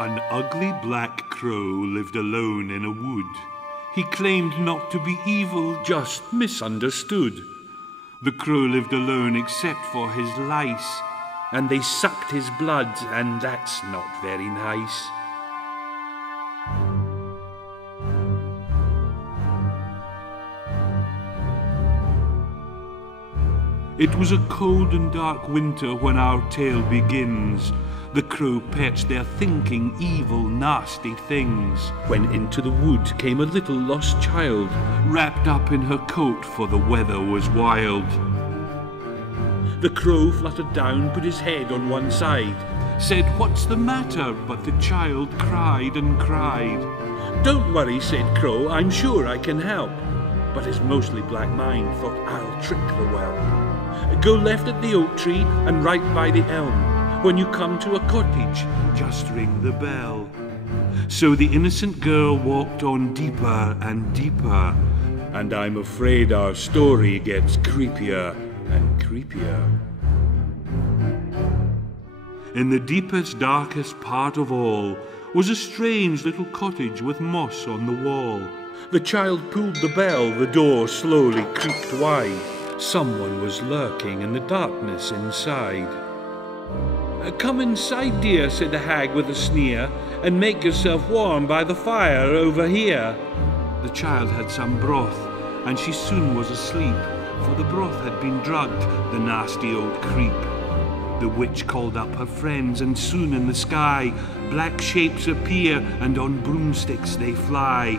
An ugly black crow lived alone in a wood. He claimed not to be evil, just misunderstood. The crow lived alone except for his lice, and they sucked his blood, and that's not very nice. It was a cold and dark winter when our tale begins. The crow perched there thinking evil, nasty things, when into the wood came a little lost child, wrapped up in her coat, for the weather was wild. The crow fluttered down, put his head on one side, said, "What's the matter?" But the child cried and cried. "Don't worry," said Crow, "I'm sure I can help." But his mostly black mind thought, "I'll trick the whelp. Go left at the oak tree and right by the elm. When you come to a cottage, just ring the bell." So the innocent girl walked on deeper and deeper, and I'm afraid our story gets creepier and creepier. In the deepest, darkest part of all was a strange little cottage with moss on the wall. The child pulled the bell, the door slowly creaked wide. Someone was lurking in the darkness inside. "Come inside, dear," said the hag with a sneer, "and make yourself warm by the fire over here." The child had some broth, and she soon was asleep, for the broth had been drugged, the nasty old creep. The witch called up her friends, and soon in the sky black shapes appear, and on broomsticks they fly.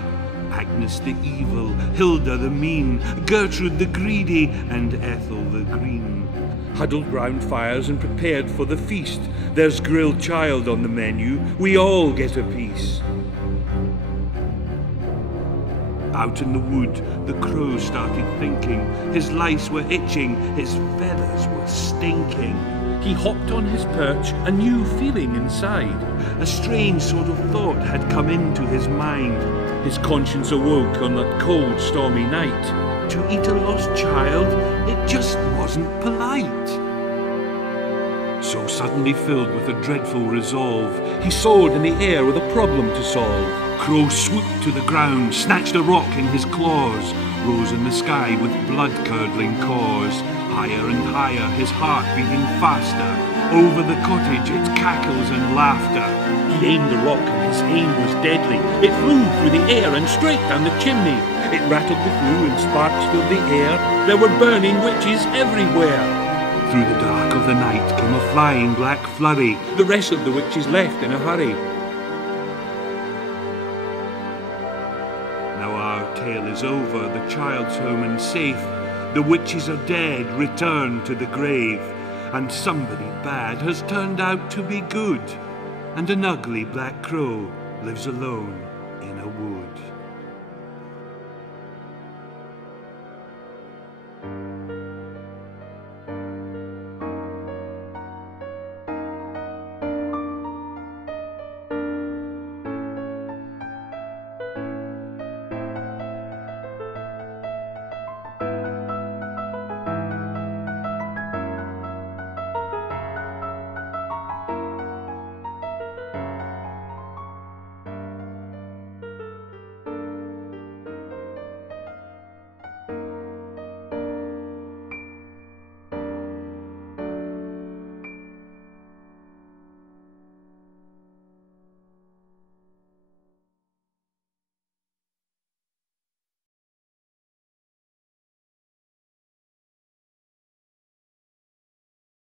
Agnes the evil, Hilda the mean, Gertrude the greedy, and Ethel the green. Huddled round fires and prepared for the feast. There's grilled child on the menu, we all get a piece. Out in the wood, the crow started thinking. His lice were itching, his feathers were stinking. He hopped on his perch, a new feeling inside. A strange sort of thought had come into his mind. His conscience awoke on that cold, stormy night. To eat a lost child, it just wasn't polite. So suddenly filled with a dreadful resolve, he soared in the air with a problem to solve. Crow swooped to the ground, snatched a rock in his claws, rose in the sky with blood-curdling caws. Higher and higher, his heart beating faster. Over the cottage, its cackles and laughter. He aimed the rock, and his aim was deadly. It flew through the air and straight down the chimney. It rattled the flue and sparks filled the air. There were burning witches everywhere. Through the dark of the night came a flying black flurry. The rest of the witches left in a hurry. Now our tale is over, the child's home and safe. The witches are dead, returned to the grave. And somebody bad has turned out to be good. And an ugly black crow lives alone